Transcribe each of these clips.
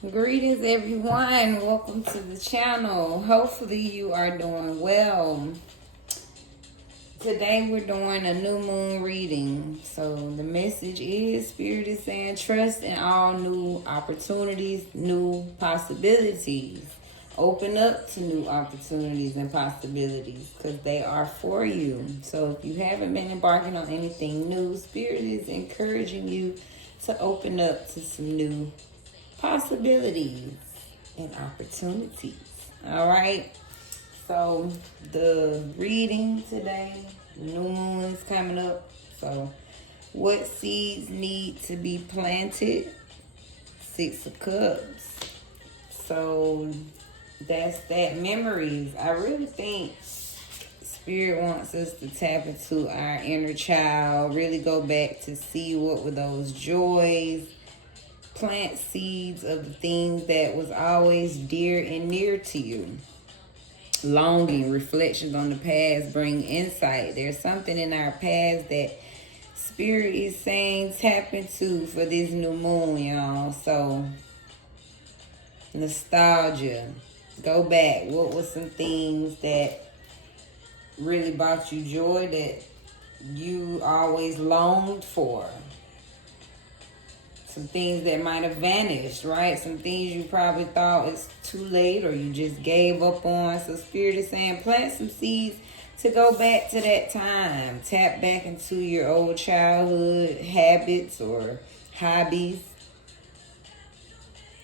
Greetings, everyone. Welcome to the channel. Hopefully, you are doing well. Today, we're doing a new moon reading. So, the message is Spirit is saying trust in all new opportunities, new possibilities. Open up to new opportunities and possibilities because they are for you. So, if you haven't been embarking on anything new, Spirit is encouraging you to open up to some new possibilities and opportunities. All right. So the reading today, new moon is coming up. So what seeds need to be planted? Six of Cups. So that's that. Memories. I really think Spirit wants us to tap into our inner child, really go back to see what were those joys, plant seeds of the things that was always dear and near to you. Longing, reflections on the past bring insight. There's something in our past that Spirit is saying tap into for this new moon, y'all. So, nostalgia. Go back. What were some things that really brought you joy that you always longed for? Some things that might have vanished, right? Some things you probably thought it's too late or you just gave up on. So Spirit is saying plant some seeds to go back to that time. Tap back into your old childhood habits or hobbies.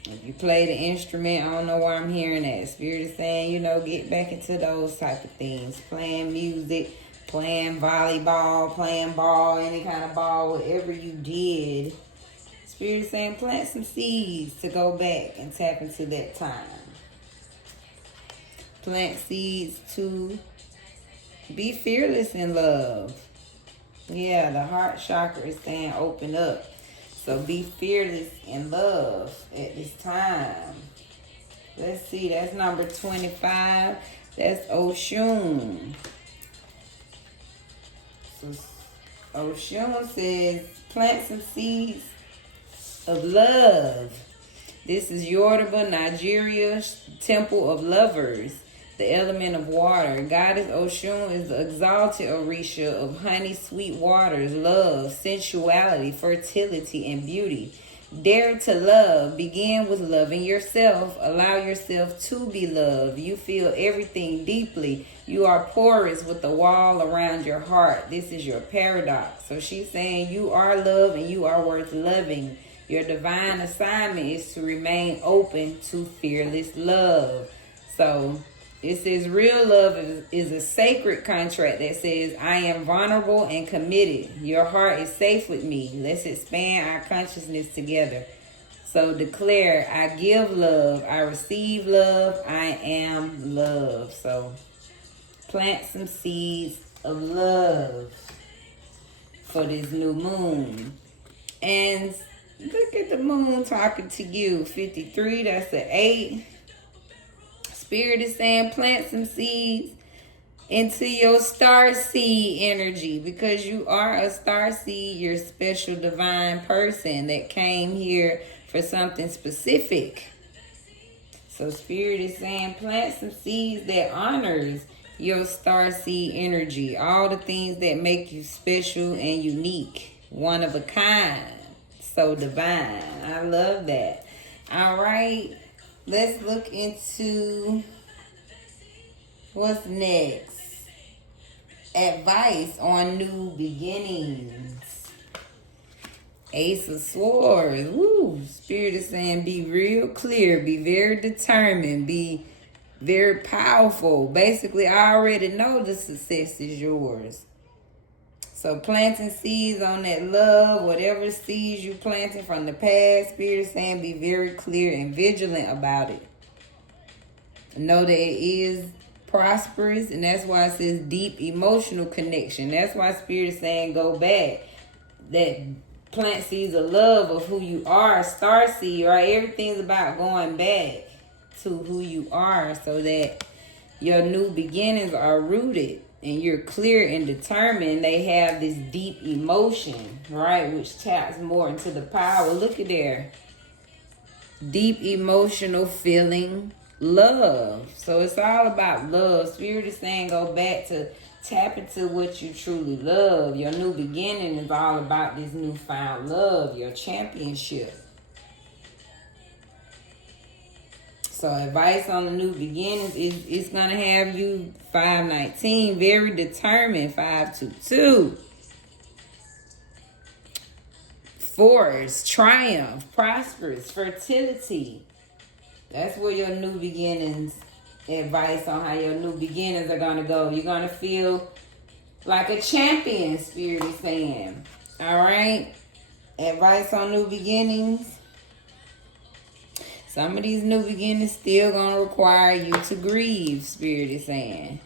If you play the instrument, I don't know why I'm hearing that. Spirit is saying, get back into those type of things. Playing music, playing volleyball, playing ball, any kind of ball, whatever you did. Spirit is saying plant some seeds to go back and tap into that time. Plant seeds to be fearless in love. Yeah, the heart chakra is saying open up. So be fearless in love at this time. Let's see, that's number 25. That's Oshun. So Oshun says plant some seeds of love. This is Yoruba, Nigeria, temple of lovers, the element of water. Goddess Oshun is the exalted Orisha of honey, sweet waters, love, sensuality, fertility, and beauty. Dare to love. Begin with loving yourself. Allow yourself to be loved. You feel everything deeply. You are porous with a wall around your heart. This is your paradox. So she's saying you are loved and you are worth loving. Your divine assignment is to remain open to fearless love. So it says real love is a sacred contract that says, I am vulnerable and committed. Your heart is safe with me. Let's expand our consciousness together. So declare, I give love. I receive love. I am love. So plant some seeds of love for this new moon. And look at the moon talking to you. 53, that's an 8. Spirit is saying plant some seeds into your star seed energy because you are a star seed. You're a special divine person that came here for something specific. So Spirit is saying plant some seeds that honors your star seed energy. All the things that make you special and unique. One of a kind. So divine. I love that. All right. Let's look into what's next. Advice on new beginnings. Ace of Swords. Woo. Spirit is saying be real clear. Be very determined. Be very powerful. Basically, I already know the success is yours. So planting seeds on that love, whatever seeds you planted from the past, Spirit is saying be very clear and vigilant about it. Know that it is prosperous, and that's why it says deep emotional connection. That's why Spirit is saying go back. That plant seeds of love of who you are, star seed, right? Everything's about going back to who you are so that your new beginnings are rooted. And you're clear and determined. They have this deep emotion, right? Which taps more into the power. Look at there. deep emotional feeling, love. So it's all about love. Spirit is saying go back to tap into what you truly love. Your new beginning is all about this newfound love, your championship. So advice on the new beginnings is it's going to have you 519, very determined, 522. Force, triumph, prosperous, fertility. That's where your new beginnings, advice on how your new beginnings are going to go. You're going to feel like a champion, Spirit is saying. All right? Advice on new beginnings. Some of these new beginnings still going to require you to grieve, Spirit is saying.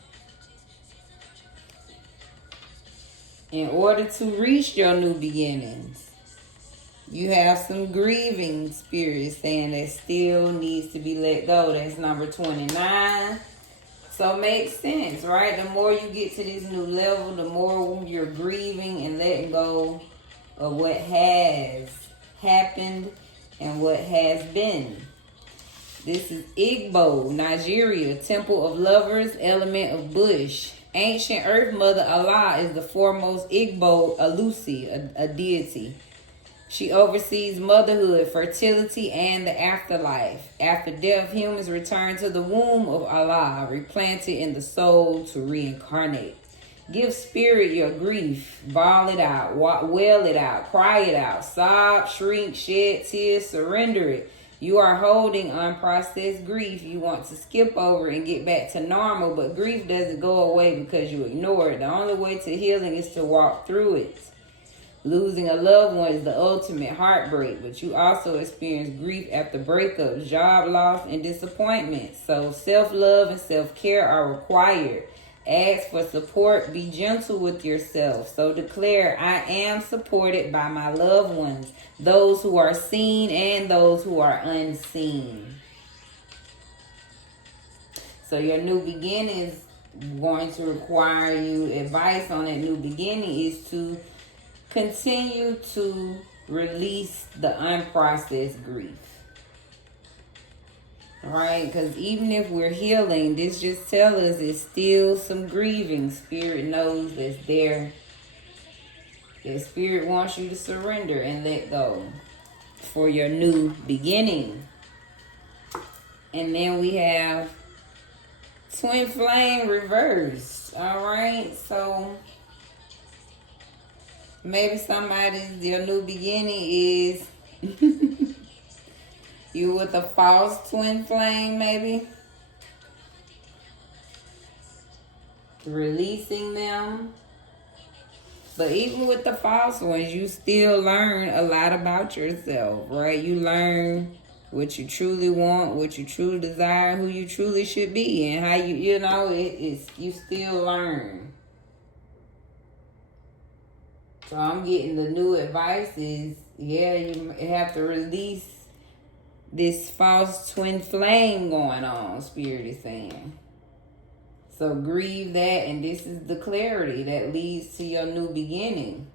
In order to reach your new beginnings, you have some grieving, Spirit is saying, that still needs to be let go. That's number 29. So it makes sense, right? The more you get to this new level, the more you're grieving and letting go of what has happened and what has been. This is Igbo, Nigeria, Temple of Lovers, element of bush. Ancient Earth Mother Allah is the foremost Igbo Alusi, a deity. She oversees motherhood, fertility, and the afterlife. After death, humans return to the womb of Allah, replanted in the soul to reincarnate. Give spirit your grief, bawl it out, wail it out, cry it out, sob, shrink, shed tears, surrender it. You are holding unprocessed grief you want to skip over and get back to normal, but grief doesn't go away because you ignore it. The only way to healing is to walk through it. Losing a loved one is the ultimate heartbreak, but you also experience grief after breakups, job loss, and disappointment. So self-love and self-care are required. Ask for support. Be gentle with yourself. So declare, I am supported by my loved ones, those who are seen and those who are unseen. So your new beginning is going to require you, advice on that new beginning is to continue to release the unprocessed grief. All right, because even if we're healing, this just tells us it's still some grieving. Spirit knows that's there. The Spirit wants you to surrender and let go for your new beginning. And then we have Twin Flame reversed. All right, so maybe your new beginning is you with a false twin flame, maybe. Releasing them. But even with the false ones, you still learn a lot about yourself, right? You learn what you truly want, what you truly desire, who you truly should be, and how you still learn. So I'm getting the new advice is, you have to release this false twin flame going on, Spirit is saying. So grieve that, and this is the clarity that leads to your new beginning.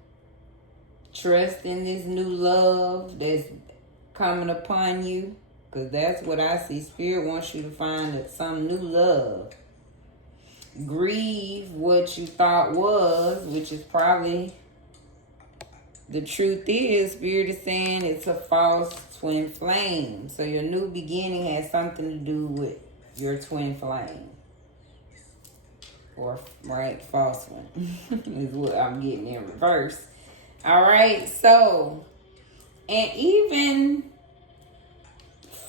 Trust in this new love that's coming upon you, because that's what I see. Spirit wants you to find some new love. Grieve what you thought was, which is probably... The truth is, Spirit is saying it's a false twin flame. So your new beginning has something to do with your twin flame. Or, right, false one is what I'm getting in reverse. All right, so, and even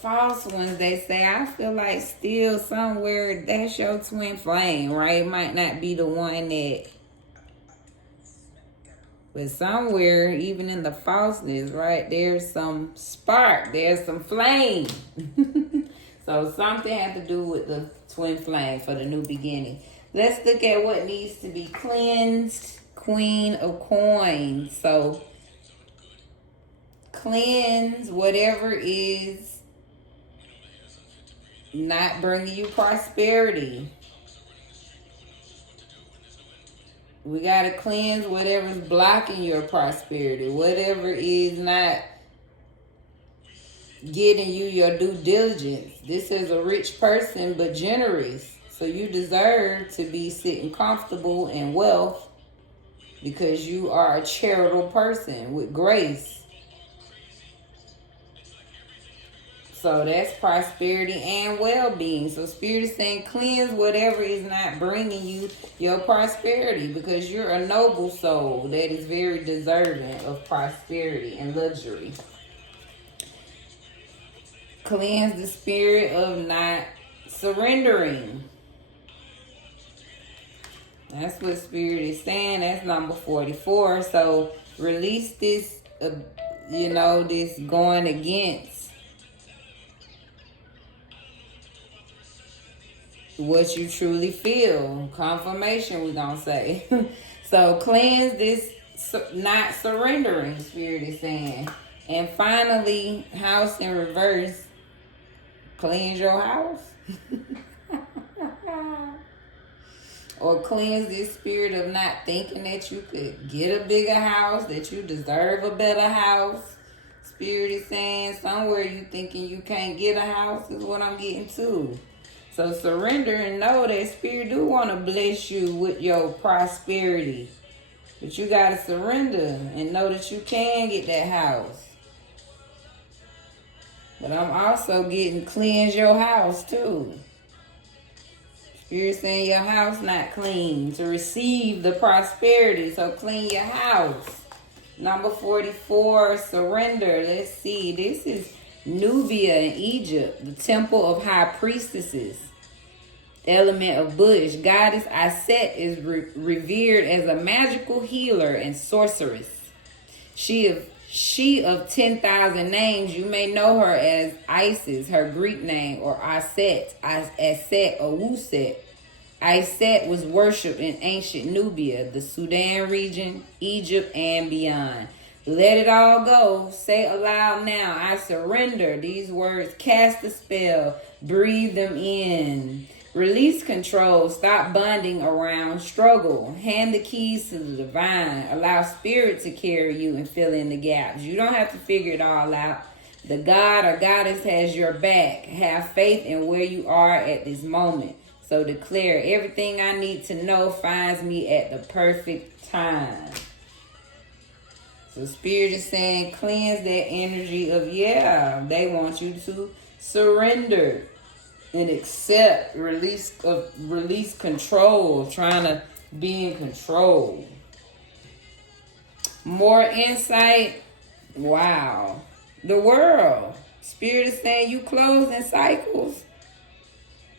false ones, they say, I feel like still somewhere that's your twin flame, right? It might not be the one that... But somewhere, even in the falseness, right, there's some spark, there's some flame. So something had to do with the twin flame for the new beginning. Let's look at what needs to be cleansed. Queen of Coins. So cleanse whatever is not bringing you prosperity. We got to cleanse whatever's blocking your prosperity. Whatever is not getting you your due diligence. This is a rich person, but generous. So you deserve to be sitting comfortable in wealth because you are a charitable person with grace. So that's prosperity and well-being. So Spirit is saying cleanse whatever is not bringing you your prosperity, because you're a noble soul that is very deserving of prosperity and luxury. Cleanse the spirit of not surrendering. That's what Spirit is saying. That's number 44. So release this, this going against what you truly feel. Confirmation, we're going to say. So cleanse this not surrendering, Spirit is saying. And finally, house in reverse. Cleanse your house. Or cleanse this spirit of not thinking that you could get a bigger house, that you deserve a better house. Spirit is saying somewhere you thinking you can't get a house is what I'm getting to. So surrender and know that Spirit do want to bless you with your prosperity. But you got to surrender and know that you can get that house. But I'm also getting cleanse your house too. Spirit saying your house not clean to receive the prosperity. So clean your house. Number 44, surrender. Let's see. This is Nubia in Egypt, the temple of high priestesses. Element of bush. Goddess Aset is revered as a magical healer and sorceress. She of 10,000 names. You may know her as Isis, her Greek name, or Aset, or Wuset. Iset was worshipped in ancient Nubia, the Sudan region, Egypt, and beyond. Let it all go. Say aloud now, I surrender. These words cast a spell. Breathe them in. Release control. Stop bonding around struggle. Hand the keys to the divine. Allow Spirit to carry you and fill in the gaps. You don't have to figure it all out. The God or Goddess has your back. Have faith in where you are at this moment. So declare, everything I need to know finds me at the perfect time. So Spirit is saying, cleanse that energy of, they want you to surrender and accept, release control, trying to be in control. More insight. Wow. The world. Spirit is saying you close in cycles.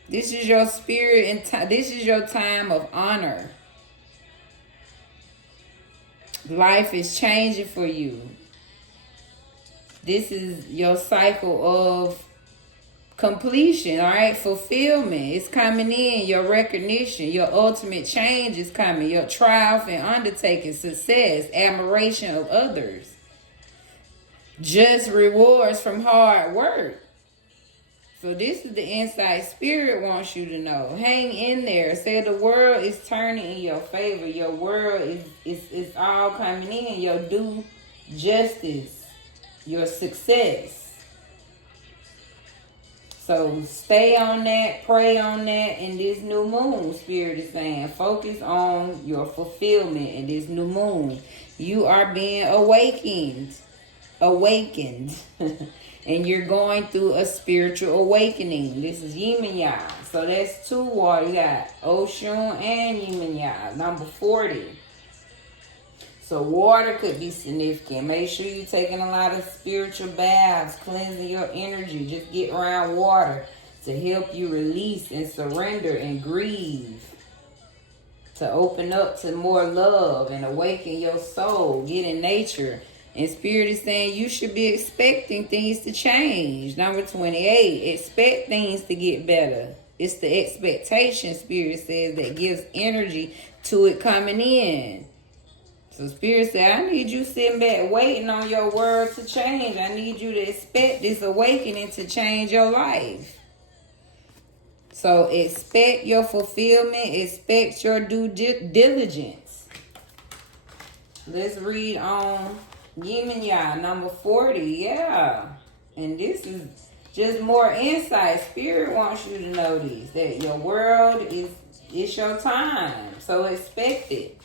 This is your spirit and this is your time of honor. Life is changing for you. This is your cycle of completion, all right? Fulfillment is coming in. Your recognition, your ultimate change is coming. Your triumph and undertaking, success, admiration of others. Just rewards from hard work. So this is the insight Spirit wants you to know. Hang in there. Say the world is turning in your favor. Your world is all coming in. Your due justice. Your success. So stay on that. Pray on that in this new moon, Spirit is saying. Focus on your fulfillment in this new moon. You are being awakened. And you're going through a spiritual awakening. This is Yin and Yang. So that's 2 water. You got Oshun and Yin and Yang. Number 40. So water could be significant. Make sure you're taking a lot of spiritual baths, cleansing your energy. Just get around water to help you release and surrender and grieve. To open up to more love and awaken your soul. Get in nature. And Spirit is saying you should be expecting things to change. Number 28, expect things to get better. It's the expectation, Spirit says, that gives energy to it coming in. So Spirit said, I need you sitting back waiting on your word to change. I need you to expect this awakening to change your life. So expect your fulfillment. Expect your due diligence. Let's read on Yin and Yang, number 40, And this is just more insight. Spirit wants you to know this, that your world it's your time. So expect it.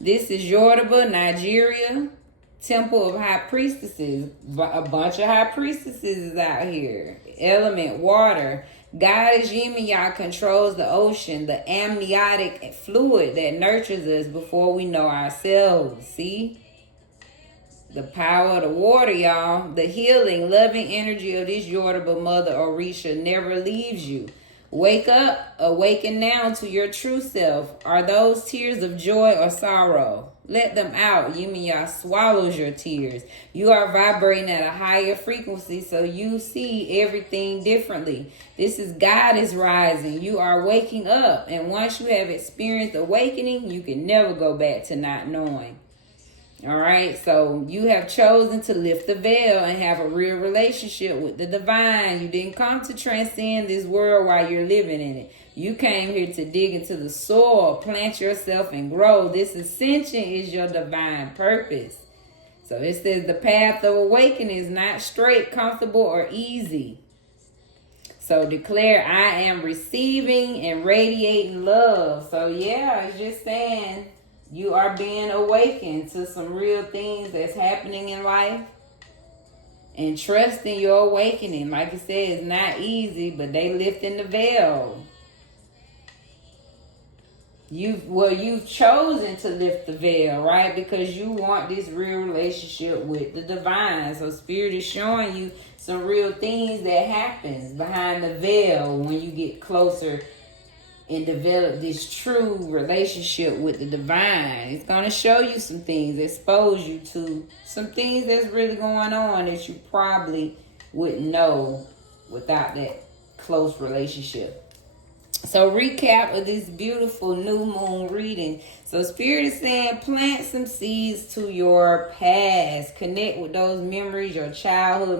This is Yoruba, Nigeria, Temple of High Priestesses. A bunch of high priestesses is out here. Element, water. Goddess Yemiya controls the ocean, the amniotic fluid that nurtures us before we know ourselves. See? The power of the water, y'all. The healing, loving energy of this Yoruba mother, Orisha, never leaves you. Wake up, awaken now to your true self. Are those tears of joy or sorrow? Let them out. Yemiya swallows your tears. You are vibrating at a higher frequency, so you see everything differently. This is God is rising. You are waking up. And once you have experienced awakening, you can never go back to not knowing. All right, so you have chosen to lift the veil and have a real relationship with the divine. You didn't come to transcend this world while you're living in it. You came here to dig into the soil, plant yourself, and grow. This ascension is your divine purpose. So it says the path of awakening is not straight, comfortable, or easy. So declare, I am receiving and radiating love. So yeah, it's just saying you are being awakened to some real things that's happening in life. And trusting your awakening. Like I said, it's not easy, but they lifting the veil. You've chosen to lift the veil, right? Because you want this real relationship with the divine. So Spirit is showing you some real things that happens behind the veil when you get closer and develop this true relationship with the divine. It's going to show you some things, expose you to some things that's really going on that you probably wouldn't know without that close relationship. So recap of this beautiful new moon reading. So Spirit is saying plant some seeds to your past. Connect with those memories, your childhood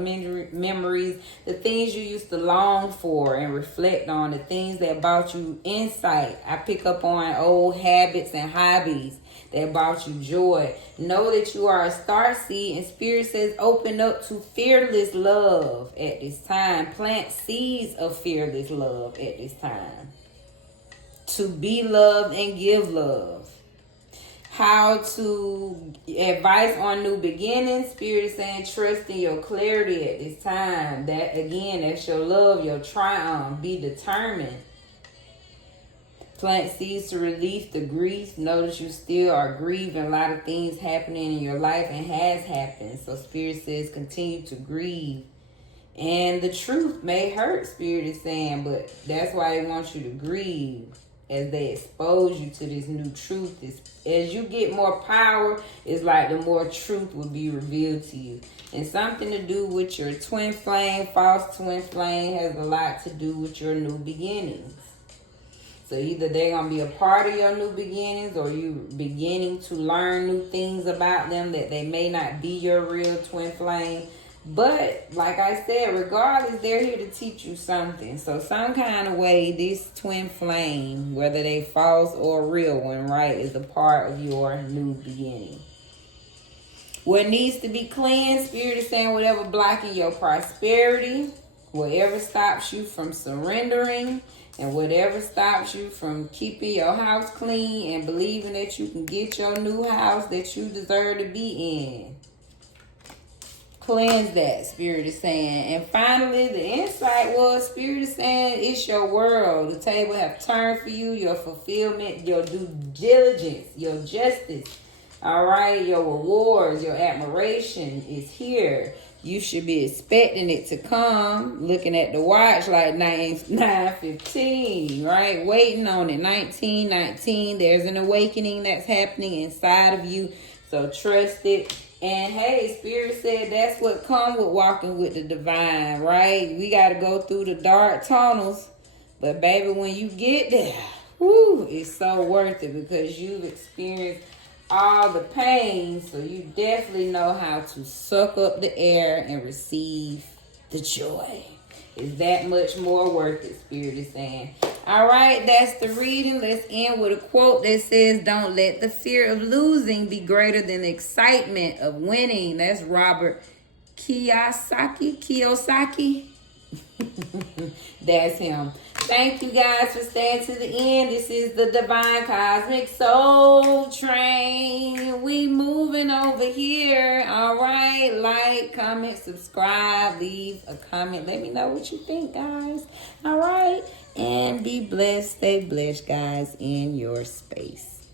memories, the things you used to long for, and reflect on the things that brought you insight. I pick up on old habits and hobbies that brought you joy. Know that you are a star seed, and Spirit says open up to fearless love at this time. Plant seeds of fearless love at this time. To be loved and give love. How to advice on new beginnings. Spirit is saying trust in your clarity at this time. That again, that's your love, your triumph. Be determined. Plant seeds to relieve the grief. Notice you still are grieving. A lot of things happening in your life and has happened. So Spirit says continue to grieve. And the truth may hurt, Spirit is saying, but that's why they want you to grieve. As they expose you to this new truth, as you get more power, it's like the more truth will be revealed to you. And something to do with your twin flame, false twin flame, has a lot to do with your new beginnings. So either they're going to be a part of your new beginnings, or you beginning to learn new things about them that they may not be your real twin flame. But like I said, regardless, they're here to teach you something. So some kind of way, this twin flame, whether they false or real one, right, is a part of your new beginning. What needs to be cleansed, Spirit is saying whatever blocking your prosperity, whatever stops you from surrendering, and whatever stops you from keeping your house clean and believing that you can get your new house that you deserve to be in. Cleanse that, Spirit is saying. And finally, the insight was, Spirit is saying, it's your world. The table have turned for you, your fulfillment, your due diligence, your justice. All right, your rewards, your admiration is here. You should be expecting it to come. Looking at the watch like 9:15, right? Waiting on it. 19:19. There's an awakening that's happening inside of you. So trust it. And hey, Spirit said that's what comes with walking with the divine, right? We got to go through the dark tunnels. But baby, when you get there, whoo, it's so worth it because you've experienced all the pain. So you definitely know how to suck up the air and receive the joy. It's that much more worth it, Spirit is saying. All right, that's the reading. Let's end with a quote that says, don't let the fear of losing be greater than the excitement of winning. That's Robert Kiyosaki. That's him. Thank you guys for staying to the end. This is the Divine Cosmic Soul Train. We moving over here. All right. Like, comment, subscribe, leave a comment. Let me know what you think, guys. All right. And be blessed. Stay blessed, guys, in your space.